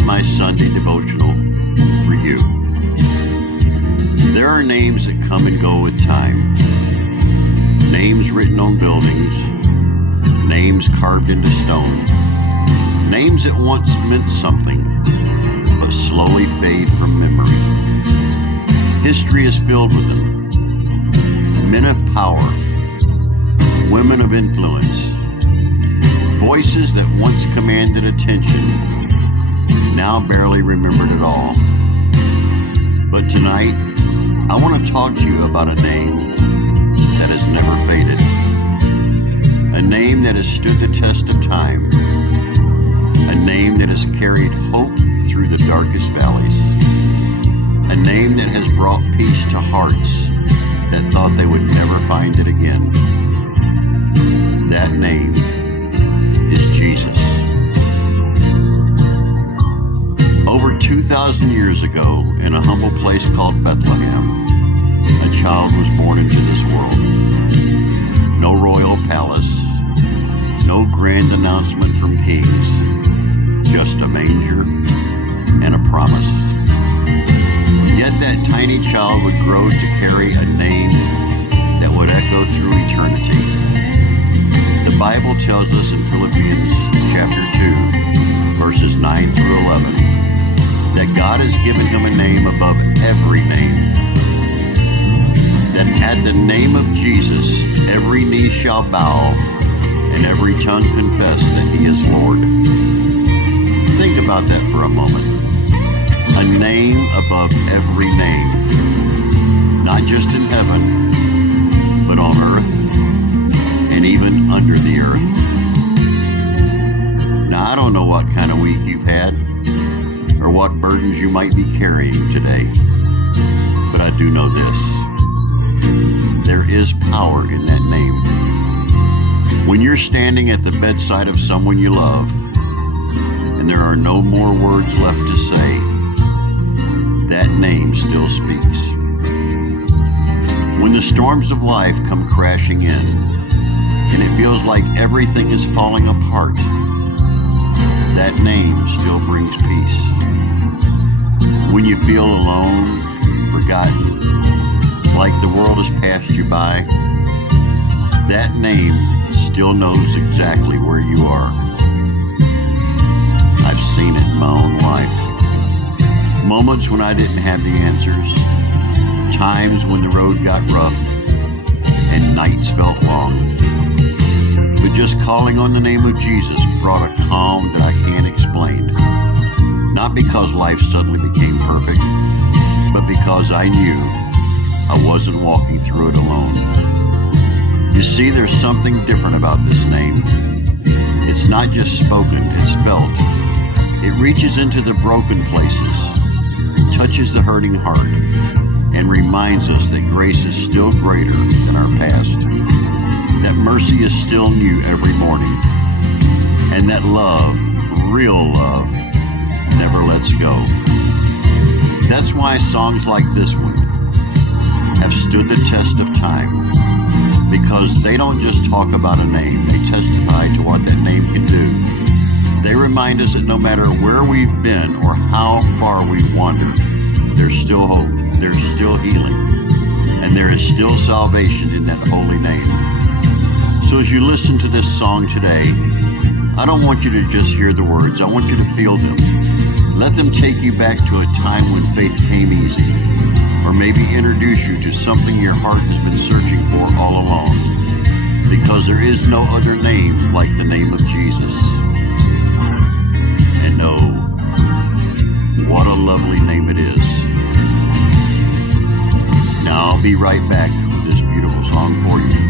is my Sunday devotional for you. There are names that come and go with time. Names written on buildings. Names carved into stone. Names that once meant something, but slowly fade from memory. History is filled with them. Men of power. Women of influence. Voices that once commanded attention, now barely remembered at all. But tonight, I want to talk to you about a name that has never faded. A name that has stood the test of time. A name that has carried hope through the darkest valleys. A name that has brought peace to hearts that thought they would never find it again. That name is Jesus. Over 2,000 years ago, in a humble place called Bethlehem, a child was born into this world. No royal palace, no grand announcement from kings, just a manger and a promise. Yet that tiny child would grow to carry a name that would echo through eternity. The Bible tells us in Philippians chapter 2, verses 9 through 11, that God has given him a name above every name. That at the name of Jesus, every knee shall bow and every tongue confess that he is Lord. Think about that for a moment. A name above every name. Not just in heaven, but on earth and even under the earth. Now, I don't know what kind of week you've had or what burdens you might be carrying today, but I do know this. There is power in that name. When you're standing at the bedside of someone you love and there are no more words left to say, that name still speaks. When the storms of life come crashing in and it feels like everything is falling apart, that name still brings peace. When you feel alone, forgotten, like the world has passed you by, that name still knows exactly where you are. I've seen it in my own life. Moments when I didn't have the answers, times when the road got rough, and nights felt long. But just calling on the name of Jesus brought a calm that I can't explain. Not because life suddenly became perfect, but because I knew I wasn't walking through it alone. You see, there's something different about this name. It's not just spoken, it's felt. It reaches into the broken places, touches the hurting heart, and reminds us that grace is still greater than our past, that mercy is still new every morning, and that love, real love, never lets go. That's why songs like this one have stood the test of time, because they don't just talk about a name, they testify to what that name can do. They remind us that no matter where we've been or how far we've wandered, there's still hope, there's still healing, and there is still salvation in that holy name. So as you listen to this song today, I don't want you to just hear the words, I want you to feel them. Let them take you back to a time when faith came easy, or maybe introduce you to something your heart has been searching for all along, because there is no other name like the name of Jesus. And oh, what a lovely name it is. Now I'll be right back with this beautiful song for you,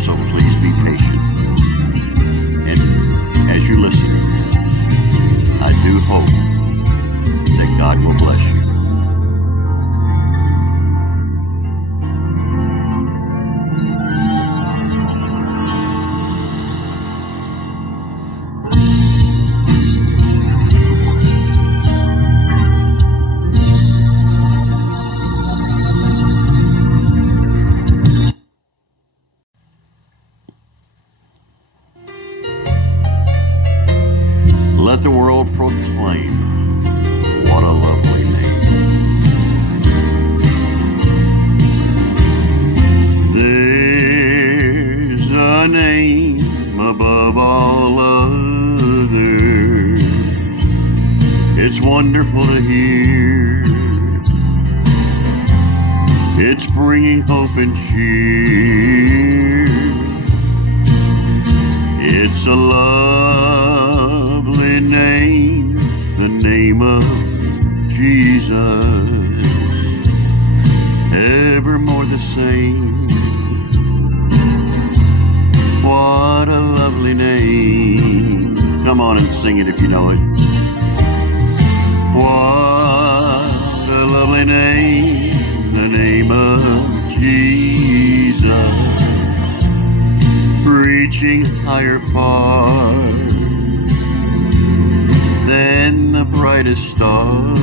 so please be patient. And as you listen, I do hope that God will bless you. Let the world proclaim bringing hope and cheer. It's a lovely name, the name of Jesus, evermore the same. What a lovely name. Come on and sing it if you know it. What a lovely name, the name of Jesus, reaching higher far than the brightest star.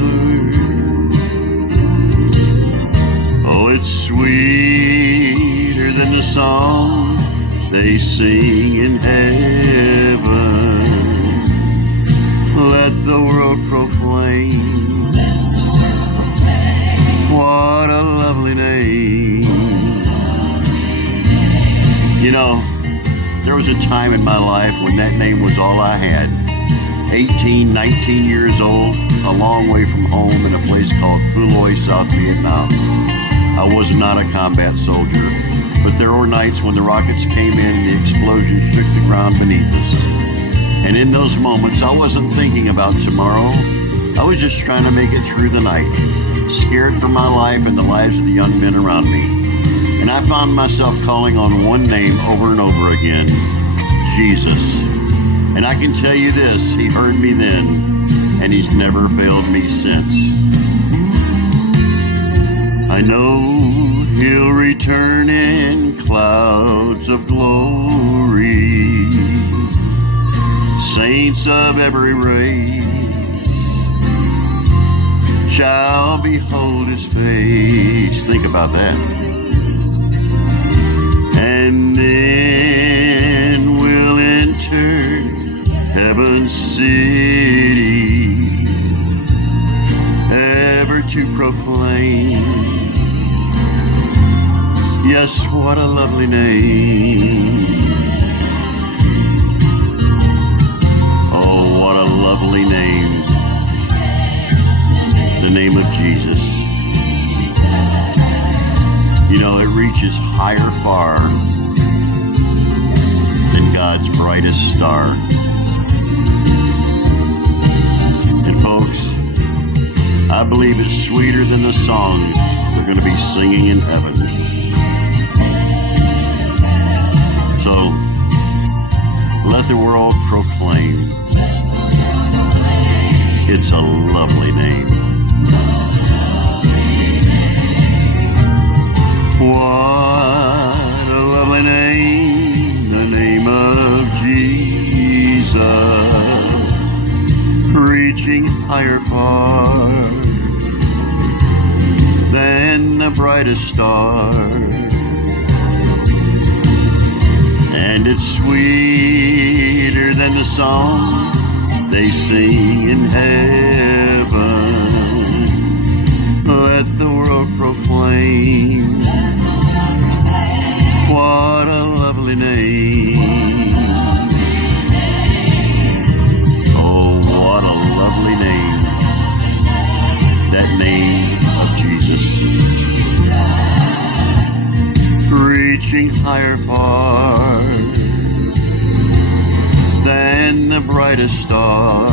Oh, it's sweeter than the song they sing in heaven. Let the world proclaim. What a lovely name. You know, there was a time in my life when that name was all I had. 18, 19 years old, a long way from home in a place called Phu Loi, South Vietnam. I was not a combat soldier, but there were nights when the rockets came in and the explosions shook the ground beneath us. And in those moments, I wasn't thinking about tomorrow. I was just trying to make it through the night, scared for my life and the lives of the young men around me. And I found myself calling on one name over and over again, Jesus. And I can tell you this, he heard me then, and he's never failed me since. I know he'll return in clouds of glory. Saints of every race shall behold his face. Think about that. And then we'll enter heaven's city, ever to proclaim. Yes, what a lovely name. Oh, what a lovely name. The name of Jesus. You know, it reaches higher far than God's brightest star. And folks, I believe it's sweeter than the songs they're going to be singing in heaven. So, let the world proclaim. It's a lovely name. What a lovely name, the name of Jesus, reaching higher far than the brightest star. And it's sweeter than the song they sing in heaven. Let the world proclaim. What a lovely name. Oh, what a lovely name. That name of Jesus. Reaching higher far than the brightest star.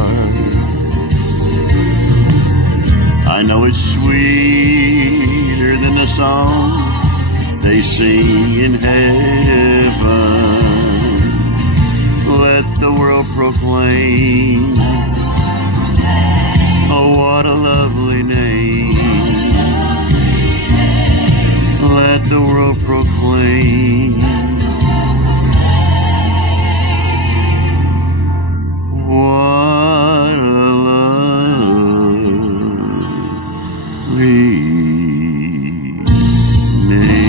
I know it's sweeter than the song they sing in heaven. Let the world proclaim. Oh, what a lovely name. Let the world proclaim. What a lovely name.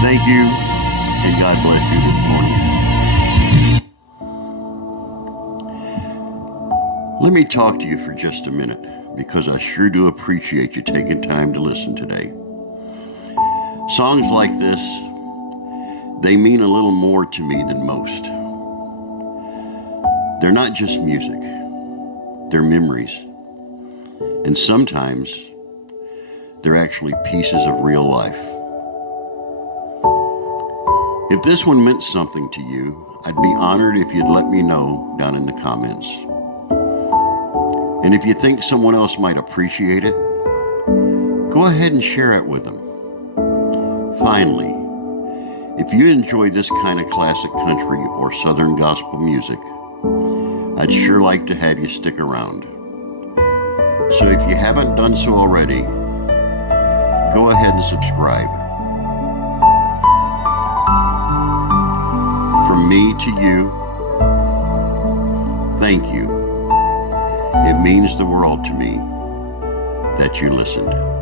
Thank you, and God bless you this morning. Let me talk to you for just a minute, because I sure do appreciate you taking time to listen today. Songs like this, they mean a little more to me than most. They're not just music, they're memories. And sometimes they're actually pieces of real life. If this one meant something to you, I'd be honored if you'd let me know down in the comments. And if you think someone else might appreciate it, go ahead and share it with them. Finally, if you enjoy this kind of classic country or Southern gospel music, I'd sure like to have you stick around. So if you haven't done so already, go ahead and subscribe. From me to you, thank you. It means the world to me that you listened.